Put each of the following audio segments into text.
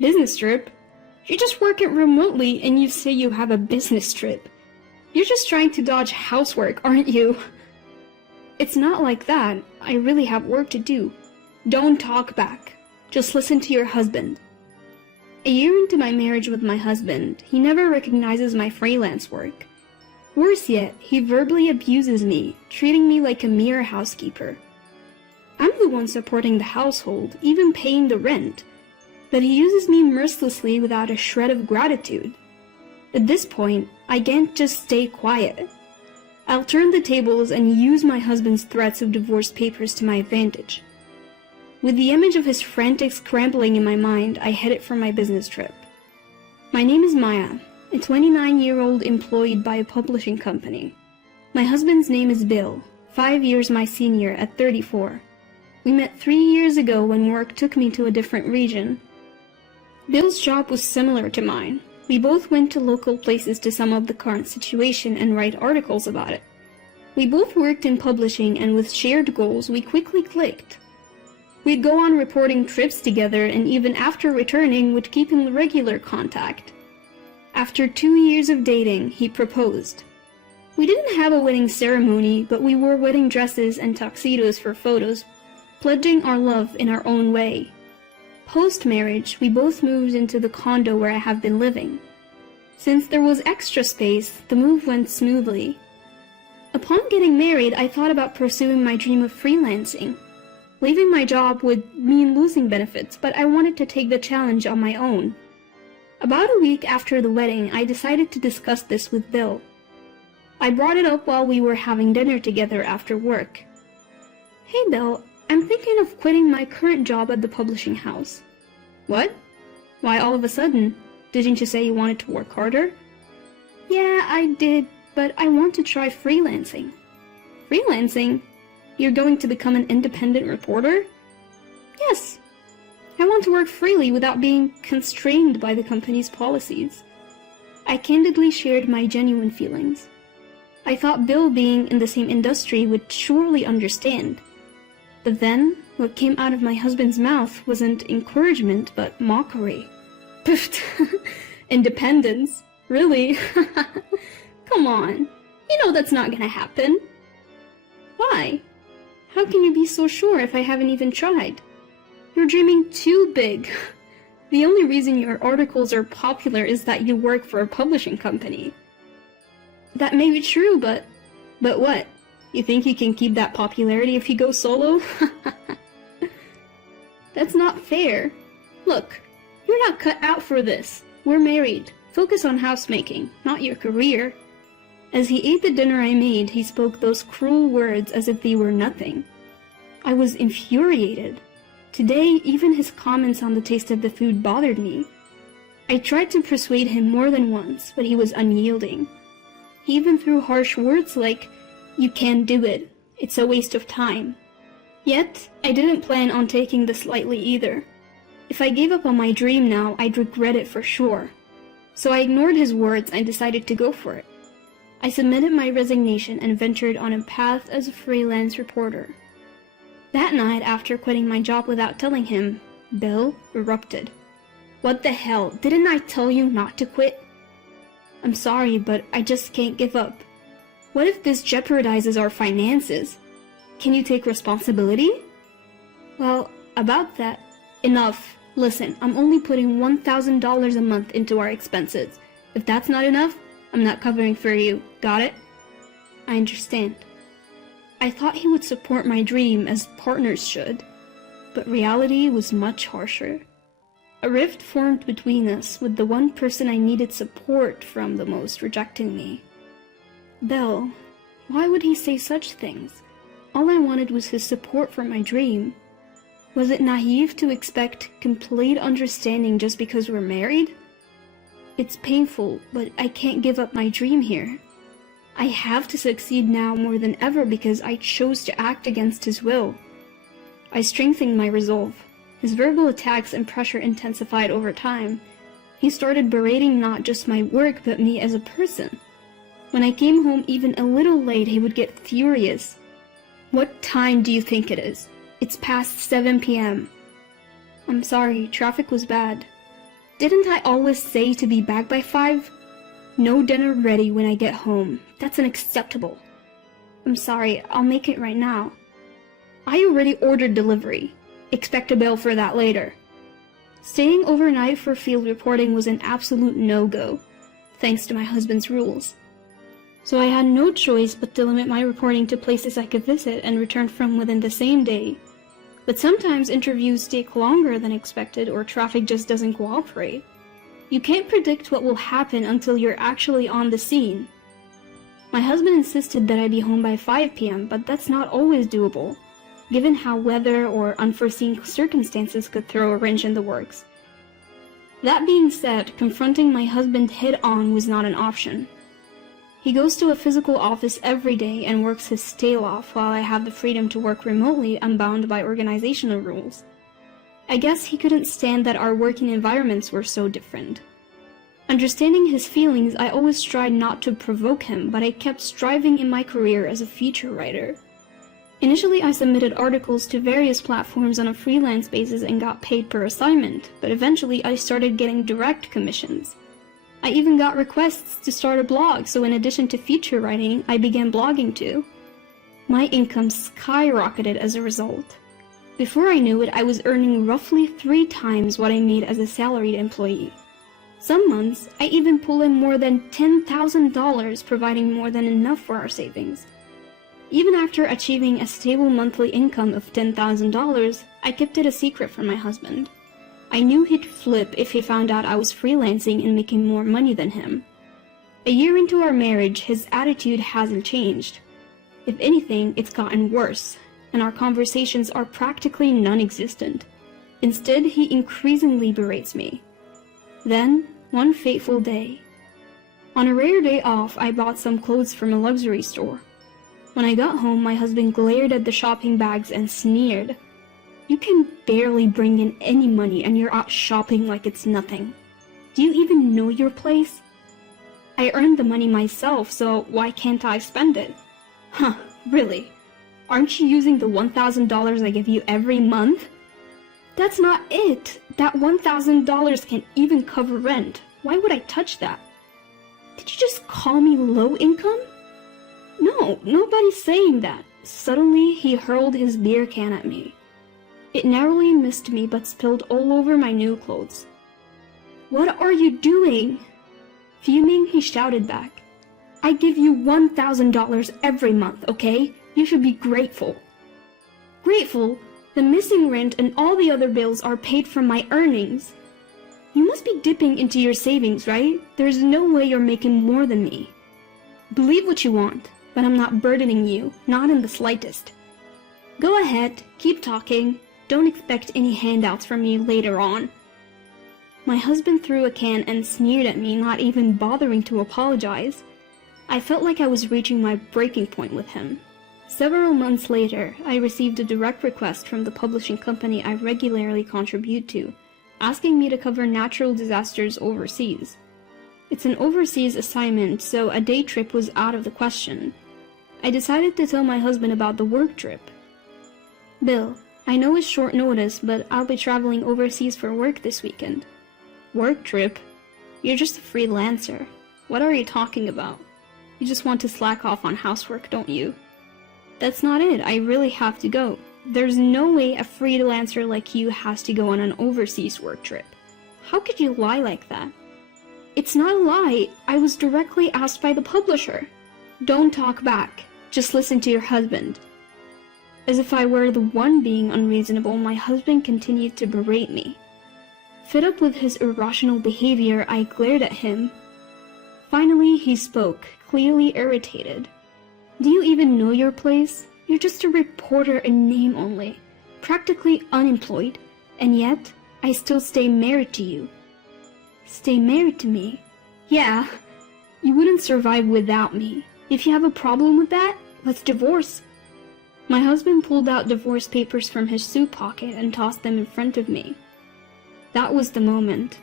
Business trip? You just work it remotely and you say you have a business trip. You're just trying to dodge housework, aren't you? It's not like that. I really have work to do. Don't talk back. Just listen to your husband. A year into my marriage with my husband, he never recognizes my freelance work. Worse yet, he verbally abuses me, treating me like a mere housekeeper. I'm the one supporting the household, even paying the rent, but he uses me mercilessly without a shred of gratitude. At this point, I can't just stay quiet. I'll turn the tables and use my husband's threats of divorce papers to my advantage. With the image of his frantic scrambling in my mind, I headed for my business trip. My name is Maya, a 29-year-old employed by a publishing company. My husband's name is Bill, 5 years my senior at 34. We met 3 years ago when work took me to a different region. Bill's job was similar to mine. We both went to local places to sum up the current situation and write articles about it. We both worked in publishing, and with shared goals, we quickly clicked. We'd go on reporting trips together, and even after returning, would keep in regular contact. After 2 years of dating, he proposed. We didn't have a wedding ceremony, but we wore wedding dresses and tuxedos for photos, pledging our love in our own way. Post-marriage, we both moved into the condo where I have been living. Since there was extra space, the move went smoothly. Upon getting married, I thought about pursuing my dream of freelancing. Leaving my job would mean losing benefits, but I wanted to take the challenge on my own. About a week after the wedding, I decided to discuss this with Bill. I brought it up while we were having dinner together after work. Hey Bill, I'm thinking of quitting my current job at the publishing house. What? Why all of a sudden? Didn't you say you wanted to work harder? Yeah, I did, but I want to try freelancing. Freelancing? You're going to become an independent reporter? Yes. I want to work freely without being constrained by the company's policies. I candidly shared my genuine feelings. I thought Bill, being in the same industry, would surely understand. But then, what came out of my husband's mouth wasn't encouragement, but mockery. Pfft, independence? Really? Come on, you know that's not gonna happen. Why? How can you be so sure if I haven't even tried? You're dreaming too big. The only reason your articles are popular is that you work for a publishing company. That may be true, but what? You think you can keep that popularity if you go solo? That's not fair. Look, you're not cut out for this. We're married. Focus on housemaking, not your career. As he ate the dinner I made, he spoke those cruel words as if they were nothing. I was infuriated. Today, even his comments on the taste of the food bothered me. I tried to persuade him more than once, but he was unyielding. He even threw harsh words like, "You can't do it. It's a waste of time." Yet, I didn't plan on taking this lightly either. If I gave up on my dream now, I'd regret it for sure. So I ignored his words and decided to go for it. I submitted my resignation and ventured on a path as a freelance reporter. That night, after quitting my job without telling him, Bill erupted. "What the hell? Didn't I tell you not to quit?" "I'm sorry, but I just can't give up. What if this jeopardizes our finances? Can you take responsibility?" "Well, about that, enough. Listen, I'm only putting $1,000 a month into our expenses. If that's not enough, I'm not covering for you. Got it?" "I understand." I thought he would support my dream as partners should, but reality was much harsher. A rift formed between us, with the one person I needed support from the most rejecting me. Bill, why would he say such things? All I wanted was his support for my dream. Was it naive to expect complete understanding just because we're married? It's painful, but I can't give up my dream here. I have to succeed now more than ever because I chose to act against his will. I strengthened my resolve. His verbal attacks and pressure intensified over time. He started berating not just my work, but me as a person. When I came home even a little late, he would get furious. "What time do you think it is? It's past 7 p.m. "I'm sorry, traffic was bad." Didn't I always say to be back by 5? No dinner ready when I get home. That's unacceptable. I'm sorry, I'll make it right now. I already ordered delivery. Expect a bill for that later. Staying overnight for field reporting was an absolute no-go, thanks to my husband's rules. So I had no choice but to limit my reporting to places I could visit and return from within the same day. But sometimes interviews take longer than expected or traffic just doesn't cooperate. You can't predict what will happen until you're actually on the scene. My husband insisted that I be home by 5 p.m., but that's not always doable, given how weather or unforeseen circumstances could throw a wrench in the works. That being said, confronting my husband head-on was not an option. He goes to a physical office every day and works his tail off while I have the freedom to work remotely unbound by organizational rules. I guess he couldn't stand that our working environments were so different. Understanding his feelings, I always tried not to provoke him, but I kept striving in my career as a feature writer. Initially, I submitted articles to various platforms on a freelance basis and got paid per assignment, but eventually I started getting direct commissions. I even got requests to start a blog, so in addition to feature writing, I began blogging too. My income skyrocketed as a result. Before I knew it, I was earning roughly 3 times what I made as a salaried employee. Some months, I even pulled in more than $10,000, providing more than enough for our savings. Even after achieving a stable monthly income of $10,000, I kept it a secret from my husband. I knew he'd flip if he found out I was freelancing and making more money than him. A year into our marriage, his attitude hasn't changed. If anything, it's gotten worse, and our conversations are practically non-existent. Instead, he increasingly berates me. Then, one fateful day. On a rare day off, I bought some clothes from a luxury store. When I got home, my husband glared at the shopping bags and sneered. "You can barely bring in any money and you're out shopping like it's nothing. Do you even know your place? I earned the money myself, so why can't I spend it?" "Huh, really? Aren't you using the $1,000 I give you every month?" "That's not it. That $1,000 can't even cover rent. Why would I touch that?" "Did you just call me low income?" "No, nobody's saying that." Suddenly, he hurled his beer can at me. It narrowly missed me but spilled all over my new clothes. "What are you doing?" Fuming, he shouted back. "I give you $1,000 every month, okay? You should be grateful." "Grateful? The missing rent and all the other bills are paid from my earnings. You must be dipping into your savings, right? There's no way you're making more than me." "Believe what you want, but I'm not burdening you, not in the slightest. Go ahead, keep talking. Don't expect any handouts from me later on." My husband threw a can and sneered at me, not even bothering to apologize. I felt like I was reaching my breaking point with him. Several months later, I received a direct request from the publishing company I regularly contribute to, asking me to cover natural disasters overseas. It's an overseas assignment, so a day trip was out of the question. I decided to tell my husband about the work trip. "Bill, I know it's short notice, but I'll be traveling overseas for work this weekend." "Work trip? You're just a freelancer. What are you talking about? You just want to slack off on housework, don't you?" "That's not it. I really have to go. There's no way a freelancer like you has to go on an overseas work trip. How could you lie like that?" "It's not a lie. I was directly asked by the publisher." "Don't talk back. Just listen to your husband." As if I were the one being unreasonable, my husband continued to berate me. Fed up with his irrational behavior, I glared at him. Finally, he spoke, clearly irritated. "Do you even know your place? You're just a reporter in name only, practically unemployed, and yet I still stay married to you." "Stay married to me?" "Yeah. You wouldn't survive without me. If you have a problem with that, let's divorce." My husband pulled out divorce papers from his suit pocket and tossed them in front of me. That was the moment.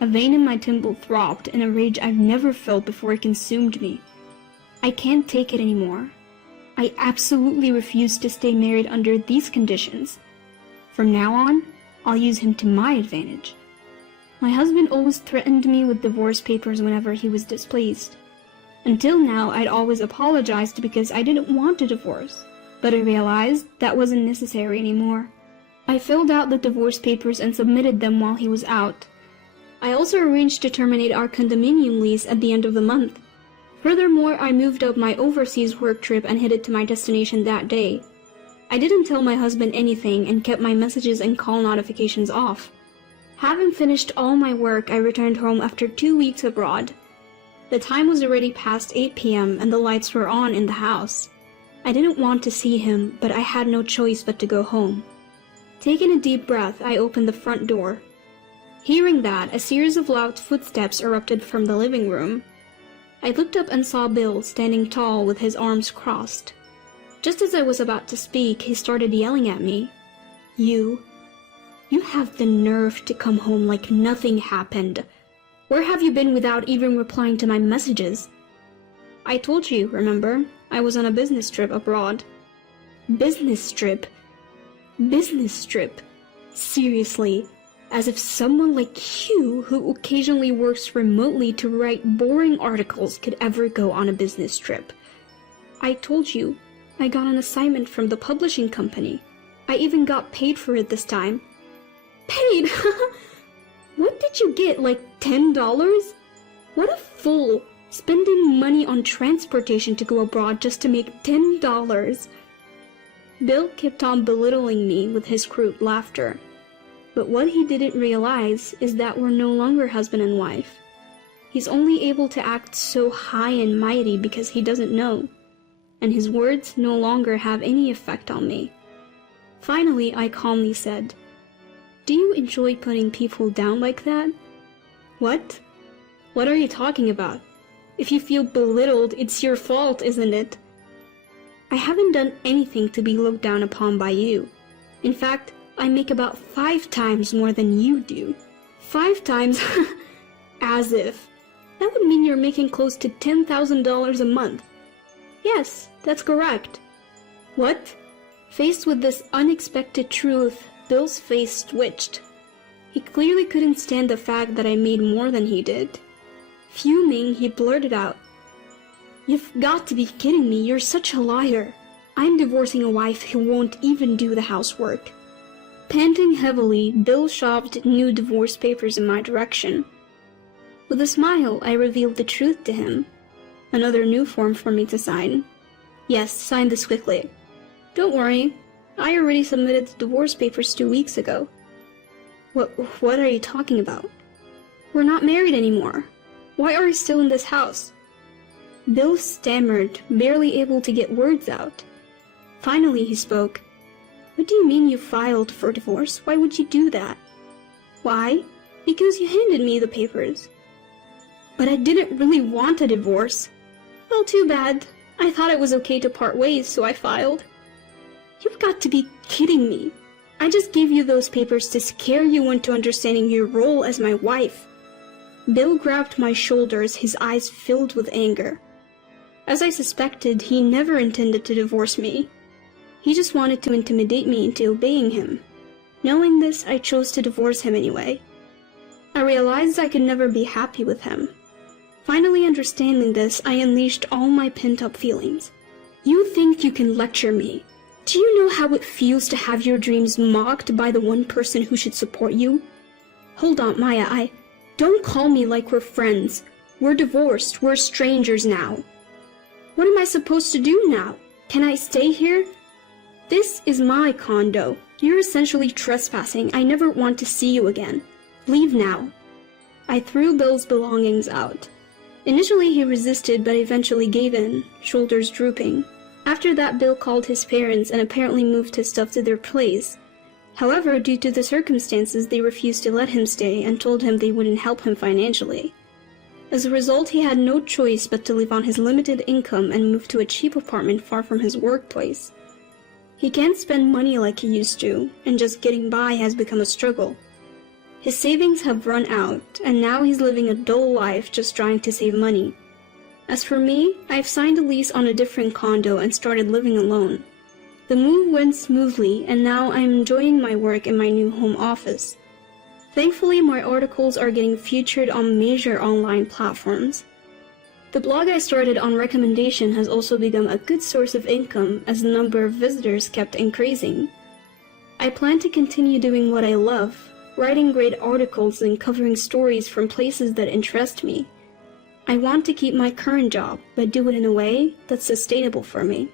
A vein in my temple throbbed, and a rage I've never felt before consumed me. I can't take it anymore. I absolutely refuse to stay married under these conditions. From now on, I'll use him to my advantage. My husband always threatened me with divorce papers whenever he was displeased. Until now, I'd always apologized because I didn't want a divorce, but I realized that wasn't necessary anymore. I filled out the divorce papers and submitted them while he was out. I also arranged to terminate our condominium lease at the end of the month. Furthermore, I moved up my overseas work trip and headed to my destination that day. I didn't tell my husband anything and kept my messages and call notifications off. Having finished all my work, I returned home after 2 weeks abroad. The time was already past 8 p.m. and the lights were on in the house. I didn't want to see him, but I had no choice but to go home. Taking a deep breath, I opened the front door. Hearing that, a series of loud footsteps erupted from the living room. I looked up and saw Bill standing tall with his arms crossed. Just as I was about to speak, he started yelling at me. You have the nerve to come home like nothing happened. Where have you been without even replying to my messages? I told you, remember? I was on a business trip abroad. Business trip? Business trip? Seriously, as if someone like you, who occasionally works remotely to write boring articles, could ever go on a business trip. I told you, I got an assignment from the publishing company. I even got paid for it this time. Paid? What did you get, like $10? What a fool, spending money on transportation to go abroad just to make $10. Bill kept on belittling me with his crude laughter. But what he didn't realize is that we're no longer husband and wife. He's only able to act so high and mighty because he doesn't know, and his words no longer have any effect on me. Finally, I calmly said, "Do you enjoy putting people down like that?" "What? What are you talking about? If you feel belittled, it's your fault, isn't it?" "I haven't done anything to be looked down upon by you. In fact, I make about 5 times more than you do." 5 times? As if. That would mean you're making close to $10,000 a month. Yes, that's correct. What? Faced with this unexpected truth, Bill's face twitched. He clearly couldn't stand the fact that I made more than he did. Fuming, he blurted out, "You've got to be kidding me, you're such a liar. I'm divorcing a wife who won't even do the housework." Panting heavily, Bill shoved new divorce papers in my direction. With a smile, I revealed the truth to him. Another new form for me to sign. "Yes, sign this quickly." "Don't worry, I already submitted the divorce papers 2 weeks ago." What are you talking about?" "We're not married anymore. Why are you still in this house?" Bill stammered, barely able to get words out. Finally he spoke. "What do you mean you filed for divorce? Why would you do that?" "Why? Because you handed me the papers." "But I didn't really want a divorce." "Well, too bad. I thought it was okay to part ways, so I filed." "You've got to be kidding me. I just gave you those papers to scare you into understanding your role as my wife." Bill grabbed my shoulders, his eyes filled with anger. As I suspected, he never intended to divorce me. He just wanted to intimidate me into obeying him. Knowing this, I chose to divorce him anyway. I realized I could never be happy with him. Finally understanding this, I unleashed all my pent-up feelings. "You think you can lecture me? Do you know how it feels to have your dreams mocked by the one person who should support you?" "Hold on, Maya, don't call me like we're friends. We're divorced, we're strangers now." "What am I supposed to do now? Can I stay here?" "This is my condo. You're essentially trespassing. I never want to see you again. Leave now." I threw Bill's belongings out. Initially he resisted, but eventually gave in, shoulders drooping. After that, Bill called his parents and apparently moved his stuff to their place. However, due to the circumstances, they refused to let him stay and told him they wouldn't help him financially. As a result, he had no choice but to live on his limited income and move to a cheap apartment far from his workplace. He can't spend money like he used to, and just getting by has become a struggle. His savings have run out, and now he's living a dull life just trying to save money. As for me, I've signed a lease on a different condo and started living alone. The move went smoothly, and now I'm enjoying my work in my new home office. Thankfully, my articles are getting featured on major online platforms. The blog I started on recommendation has also become a good source of income as the number of visitors kept increasing. I plan to continue doing what I love, writing great articles and covering stories from places that interest me. I want to keep my current job, but do it in a way that's sustainable for me.